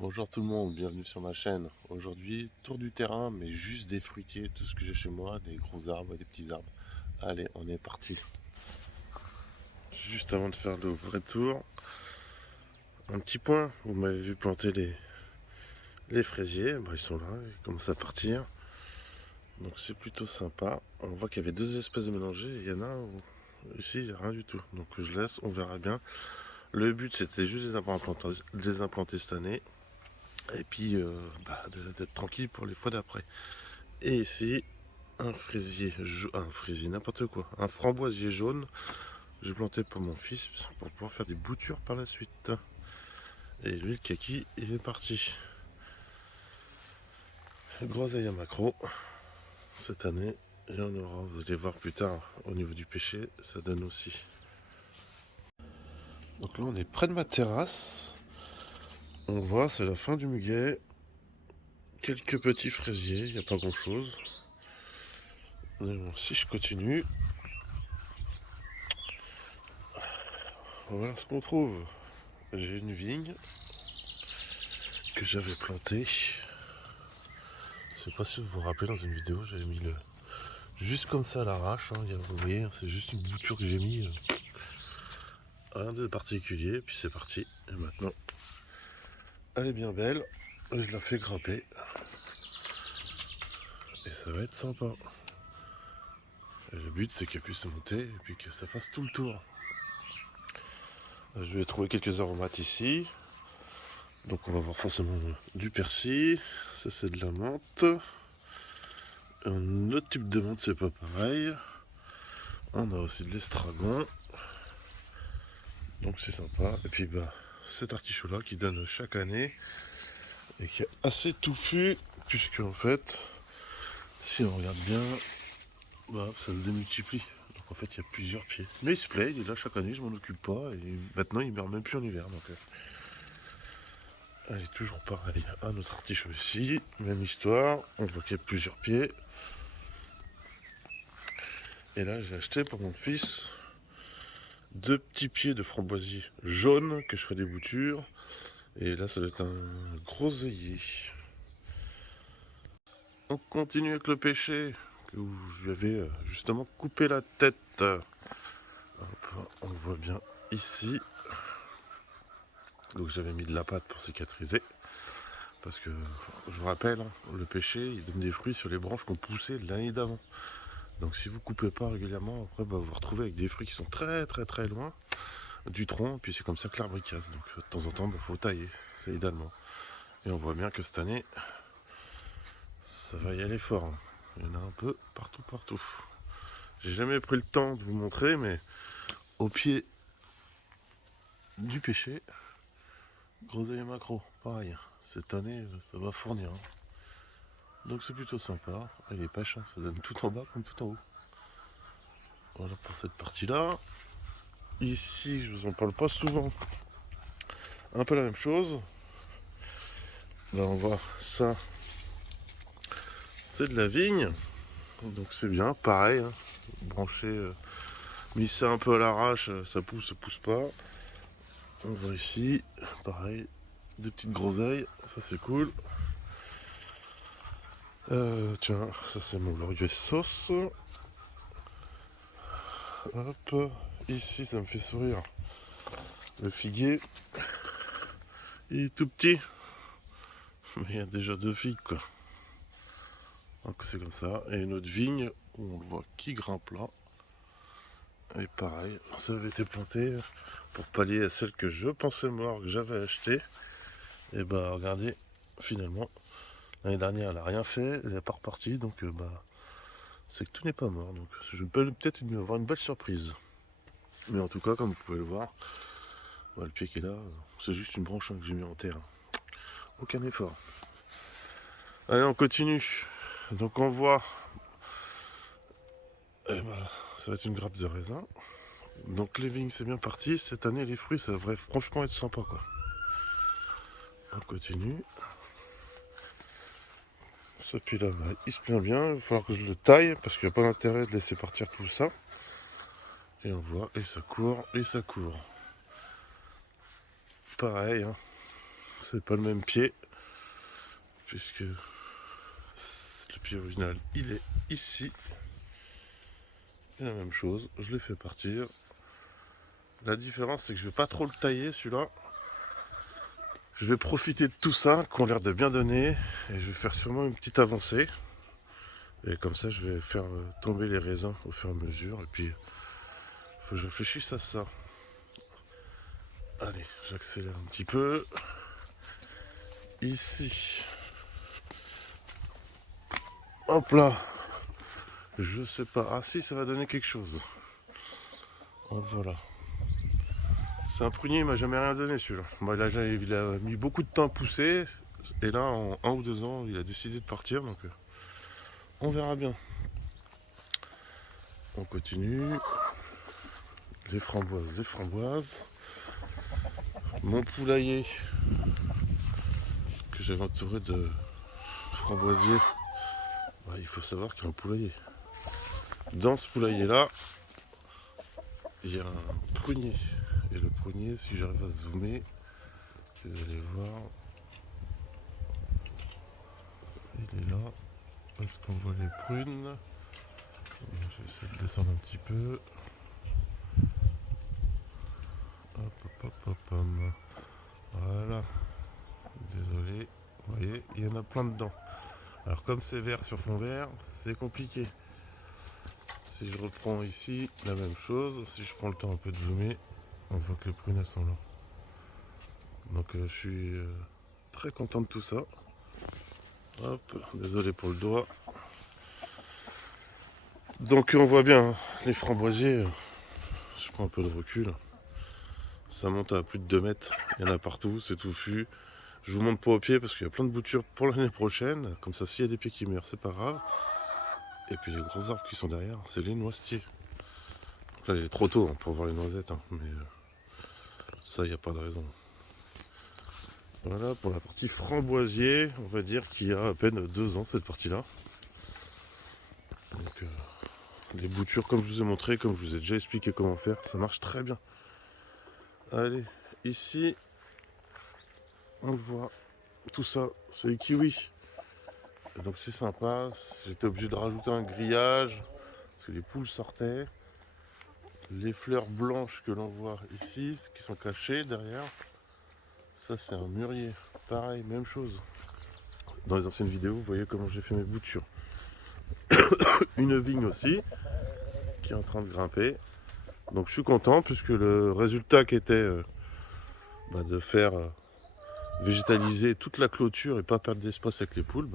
Bonjour tout le monde, bienvenue sur ma chaîne. Aujourd'hui, tour du terrain, mais juste des fruitiers, tout ce que j'ai chez moi, des gros arbres et des petits arbres. Allez, on est parti. Juste avant de faire le vrai tour, un petit point. Vous m'avez vu planter les fraisiers, ils sont là, ils commencent à partir. Donc c'est plutôt sympa. On voit qu'il y avait deux espèces mélangées, il y en a où ici il n'y a rien du tout. Donc je laisse, on verra bien. Le but c'était juste de les implanter cette année. Et puis d'être tranquille pour les fois d'après. Et ici, un fraisier, n'importe quoi, un framboisier jaune. J'ai planté pour mon fils pour pouvoir faire des boutures par la suite. Et lui, le kaki, il est parti. Groseille à macro cette année. Et on aura, vous allez voir plus tard, au niveau du pêcher, ça donne aussi. Donc là, on est près de ma terrasse. On voit, c'est la fin du muguet. Quelques petits fraisiers, il n'y a pas grand chose. Mais bon, si je continue, voilà ce qu'on trouve. J'ai une vigne que j'avais plantée. Je sais pas si vous vous rappelez, dans une vidéo, j'avais mis le juste comme ça à l'arrache. Vous voyez, c'est juste une bouture que j'ai mis. Rien de particulier, puis c'est parti. Et maintenant, elle est bien belle. Je la fais grimper. Et ça va être sympa. Et le but, c'est qu'elle puisse monter et puis que ça fasse tout le tour. Je vais trouver quelques aromates ici. Donc on va voir forcément du persil. Ça, c'est de la menthe. Un autre type de menthe, c'est pas pareil. On a aussi de l'estragon. Donc c'est sympa. Et puis cet artichaut là qui donne chaque année et qui est assez touffu, puisque en fait, si on regarde bien, ça se démultiplie. Donc en fait il y a plusieurs pieds. Mais il se plaît, il est là chaque année, je m'en occupe pas. Et maintenant il meurt même plus en hiver. Donc elle est toujours pareil. Un autre artichaut ici, même histoire. On voit qu'il y a plusieurs pieds. Et là j'ai acheté pour mon fils deux petits pieds de framboisier jaune que je ferai des boutures. Et là, ça doit être un groseillier. On continue avec le pêcher, où je lui avais justement coupé la tête. Hop, on le voit bien ici. Donc j'avais mis de la pâte pour cicatriser. Parce que, je vous rappelle, le pêcher, il donne des fruits sur les branches qu'on poussait l'année d'avant. Donc si vous coupez pas régulièrement, après vous vous retrouvez avec des fruits qui sont très très très loin du tronc. Puis c'est comme ça que l'arbre casse. Donc de temps en temps, il faut tailler. C'est idéalement. Et on voit bien que cette année, ça va y aller fort. Il y en a un peu partout, partout. J'ai jamais pris le temps de vous montrer, mais au pied du pêcher, groseille et macro, pareil. Cette année, ça va fournir. Donc c'est plutôt sympa. Et les pêches, ça donne tout en bas comme tout en haut. Voilà pour cette partie-là. Ici, je vous en parle pas souvent. Un peu la même chose. Là, on voit ça. C'est de la vigne. Donc c'est bien, pareil. Branché, mais c'est un peu à l'arrache, ça pousse pas. On voit ici, pareil, des petites groseilles, ça c'est cool. Tiens, ça c'est mon laurier sauce. Hop, ici ça me fait sourire. Le figuier, il est tout petit, mais il y a déjà deux figues quoi. Donc c'est comme ça. Et une autre vigne où on le voit qui grimpe là. Et pareil, ça avait été planté pour pallier à celle que je pensais mort, que j'avais acheté. Et regardez, finalement, l'année dernière elle a rien fait, elle est pas repartie, donc c'est que tout n'est pas mort. Donc je peux peut-être avoir une belle surprise. Mais en tout cas, comme vous pouvez le voir, le pied qui est là, c'est juste une branche que j'ai mis en terre. Aucun effort. Allez, on continue. Donc on voit, et voilà, ça va être une grappe de raisin. Donc les vignes c'est bien parti. Cette année les fruits ça devrait franchement être sympa quoi. On continue. Ce pied là, il se plaint bien. Il va falloir que je le taille parce qu'il n'y a pas d'intérêt de laisser partir tout ça. Et on voit, et ça court, et ça court. Pareil, C'est pas le même pied, puisque le pied original il est ici. Et la même chose, je l'ai fait partir. La différence c'est que je vais pas trop le tailler celui-là. Je vais profiter de tout ça qui ont l'air de bien donner et je vais faire sûrement une petite avancée. Et comme ça je vais faire tomber les raisins au fur et à mesure. Et puis il faut que je réfléchisse à ça. Allez, j'accélère un petit peu. Ici. Hop là. Je sais pas. Ah si, ça va donner quelque chose. Oh, voilà. C'est un prunier, il m'a jamais rien donné celui-là. Bah, là, il a mis beaucoup de temps à pousser. Et là, en 1 ou 2 ans, il a décidé de partir. Donc on verra bien. On continue. Les framboises, les framboises. Mon poulailler que j'avais entouré de framboisiers. Bah, il faut savoir qu'il y a un poulailler. Dans ce poulailler-là, il y a un prunier. Et le prunier, si j'arrive à zoomer, si vous allez voir, il est là. Est-ce qu'on voit les prunes? Je vais essayer de descendre un petit peu. Hop, hop, hop, hop, hop. Voilà. Désolé. Vous voyez, il y en a plein dedans. Alors comme c'est vert sur fond vert, c'est compliqué. Si je reprends ici, la même chose. Si je prends le temps un peu de zoomer, on voit que les prunes elles sont là. Donc je suis très content de tout ça. Hop, désolé pour le doigt. Donc on voit bien, hein, les framboisiers, je prends un peu de recul. Ça monte à plus de 2 mètres, il y en a partout, c'est touffu. Je vous montre pas au pied parce qu'il y a plein de boutures pour l'année prochaine. Comme ça, s'il y a des pieds qui meurent, c'est pas grave. Et puis les gros arbres qui sont derrière, c'est les noisetiers. Donc là, il est trop tôt hein, pour voir les noisettes, hein, mais ça, il n'y a pas de raison. Voilà pour la partie framboisier, on va dire qu'il y a à peine 2 ans cette partie-là. Donc les boutures, comme je vous ai montré, comme je vous ai déjà expliqué comment faire, ça marche très bien. Allez, ici, on voit tout ça, c'est les kiwis. Donc c'est sympa, j'étais obligé de rajouter un grillage, parce que les poules sortaient. Les fleurs blanches que l'on voit ici, qui sont cachées derrière, ça c'est un mûrier. Pareil, même chose. Dans les anciennes vidéos, vous voyez comment j'ai fait mes boutures. Une vigne aussi, qui est en train de grimper. Donc je suis content, puisque le résultat qui était de faire végétaliser toute la clôture et pas perdre d'espace avec les poules,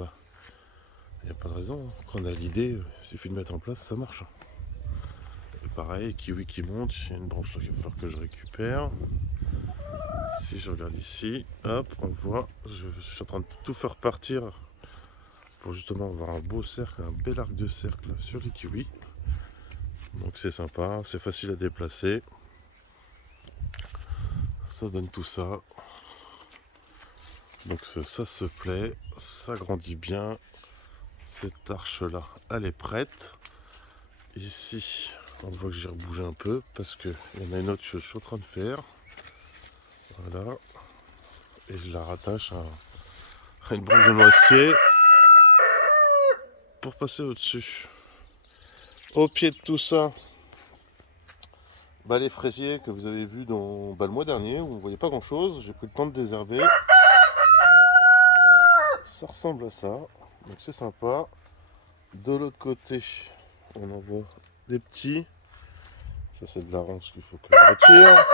il n'y a pas de raison. Quand on a l'idée, il suffit de mettre en place, ça marche. Et pareil, kiwi qui monte, il y a une branche qu'il va falloir que je récupère. Si je regarde ici, hop, on voit, je suis en train de tout faire partir pour justement avoir un beau cercle, un bel arc de cercle sur les kiwis. Donc c'est sympa, c'est facile à déplacer. Ça donne tout ça. Donc ça se plaît, ça grandit bien. Cette arche-là, elle est prête. Ici, on voit que j'ai rebougé un peu parce qu'il y en a une autre que je suis en train de faire. Voilà. Et je la rattache à une branche de noisetier pour passer au-dessus. Au pied de tout ça, les fraisiers que vous avez vus dans le mois dernier où on ne voyait pas grand chose. J'ai pris le temps de désherber. Ça ressemble à ça. Donc c'est sympa. De l'autre côté, on en voit des petits. Ça c'est de la ronce qu'il faut que je retire.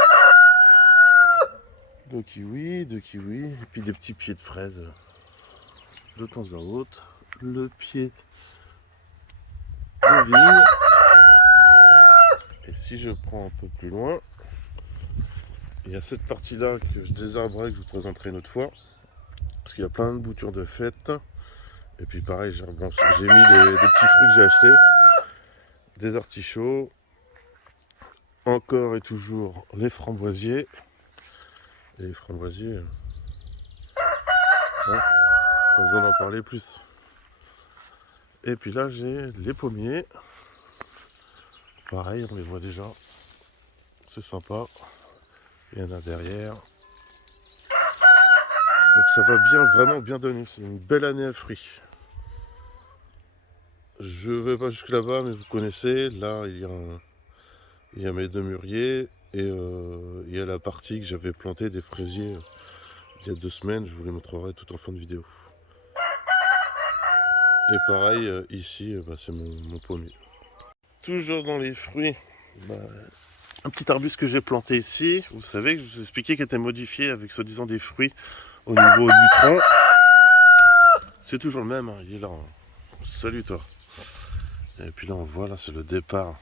Deux kiwis, et puis des petits pieds de fraises de temps à autre. Le pied de vigne. Et si je prends un peu plus loin, il y a cette partie-là que je désherberai, que je vous présenterai une autre fois. Parce qu'il y a plein de boutures de fête. Et puis pareil, j'ai mis des petits fruits que j'ai achetés. Des artichauts. Encore et toujours les framboisiers. Et les framboisiers, pas besoin d'en parler plus. Et puis là, j'ai les pommiers. Pareil, on les voit déjà. C'est sympa. Il y en a derrière. Donc ça va bien, vraiment bien donner. C'est une belle année à fruits. Je vais pas jusque là-bas, mais vous connaissez. Là, il y a mes 2 mûriers. Et il y a la partie que j'avais plantée des fraisiers il y a 2 semaines. Je vous les montrerai tout en fin de vidéo. Et pareil, ici, c'est mon pommier. Toujours dans les fruits, un petit arbuste que j'ai planté ici. Vous savez que je vous ai expliqué qu'il était modifié avec soi-disant des fruits au niveau du tronc. C'est toujours le même, hein, il est là. Salut toi. Et puis là on voit, là c'est le départ.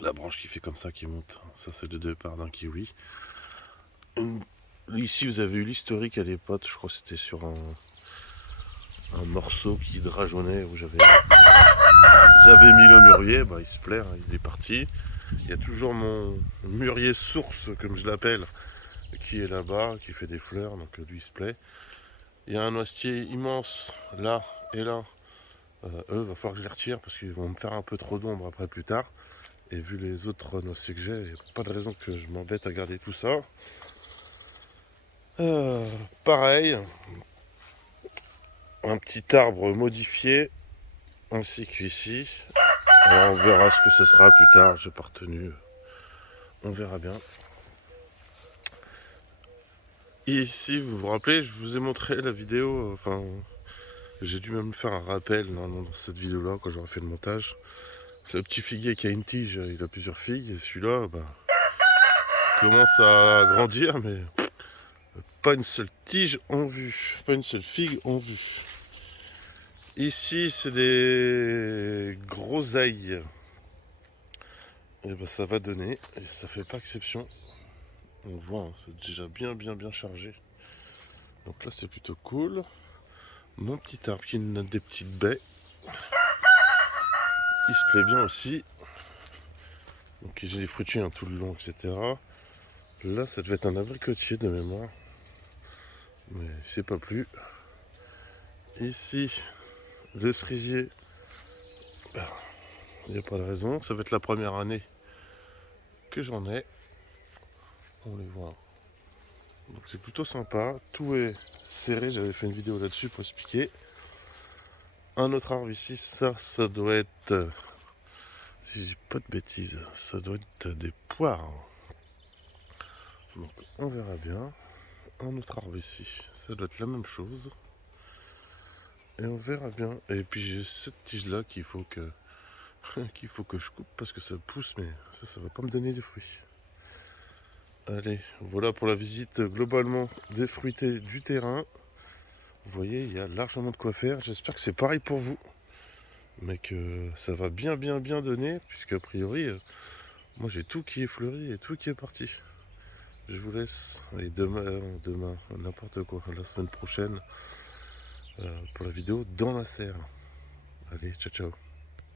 La branche qui fait comme ça, qui monte. Ça c'est le départ d'un kiwi. Ici vous avez eu l'historique à l'époque, je crois que c'était sur un morceau qui drageonnait où j'avais mis le mûrier, il se plaît, hein, il est parti. Il y a toujours mon mûrier source, comme je l'appelle, qui est là-bas, qui fait des fleurs, donc lui il se plaît. Il y a un noisetier immense là et là. Eux, il va falloir que je les retire parce qu'ils vont me faire un peu trop d'ombre après plus tard. Et vu les autres noisetiers que j'ai, il n'y a pas de raison que je m'embête à garder tout ça. Pareil, un petit arbre modifié, ainsi qu'ici. Alors on verra ce que ce sera plus tard, j'ai pas retenu. On verra bien. Ici, vous vous rappelez, je vous ai montré la vidéo, j'ai dû même faire un rappel dans cette vidéo-là quand j'aurai fait le montage. Le petit figuier qui a une tige, il a plusieurs figues, et celui-là, commence à grandir, mais pas une seule tige en vue, pas une seule figue en vue. Ici, c'est des groseilles. Et ça va donner, et ça fait pas exception. On voit, hein, c'est déjà bien chargé. Donc là, c'est plutôt cool. Mon petit arbre qui donne des petites baies. Il se plaît bien aussi. Donc j'ai des fruitiers tout le long, etc. Là, ça devait être un abricotier de mémoire. Mais c'est pas plus. Ici, le cerisier. Il n'y a pas de raison. Ça va être la première année que j'en ai. On les voit. Donc c'est plutôt sympa. Tout est serré. J'avais fait une vidéo là-dessus pour expliquer. Un autre arbre ici, ça doit être... si je dis pas de bêtises, ça doit être des poires. Donc on verra bien. Un autre arbre ici, ça doit être la même chose. Et on verra bien. Et puis j'ai cette tige là qu'il faut que je coupe parce que ça pousse, mais ça va pas me donner des fruits. Allez, voilà pour la visite globalement des fruités du terrain. Vous voyez, il y a largement de quoi faire. J'espère que c'est pareil pour vous, mais que ça va bien donner, puisque a priori, moi j'ai tout qui est fleuri et tout qui est parti. Je vous laisse. Et demain, n'importe quoi, la semaine prochaine, pour la vidéo dans la serre. Allez, ciao.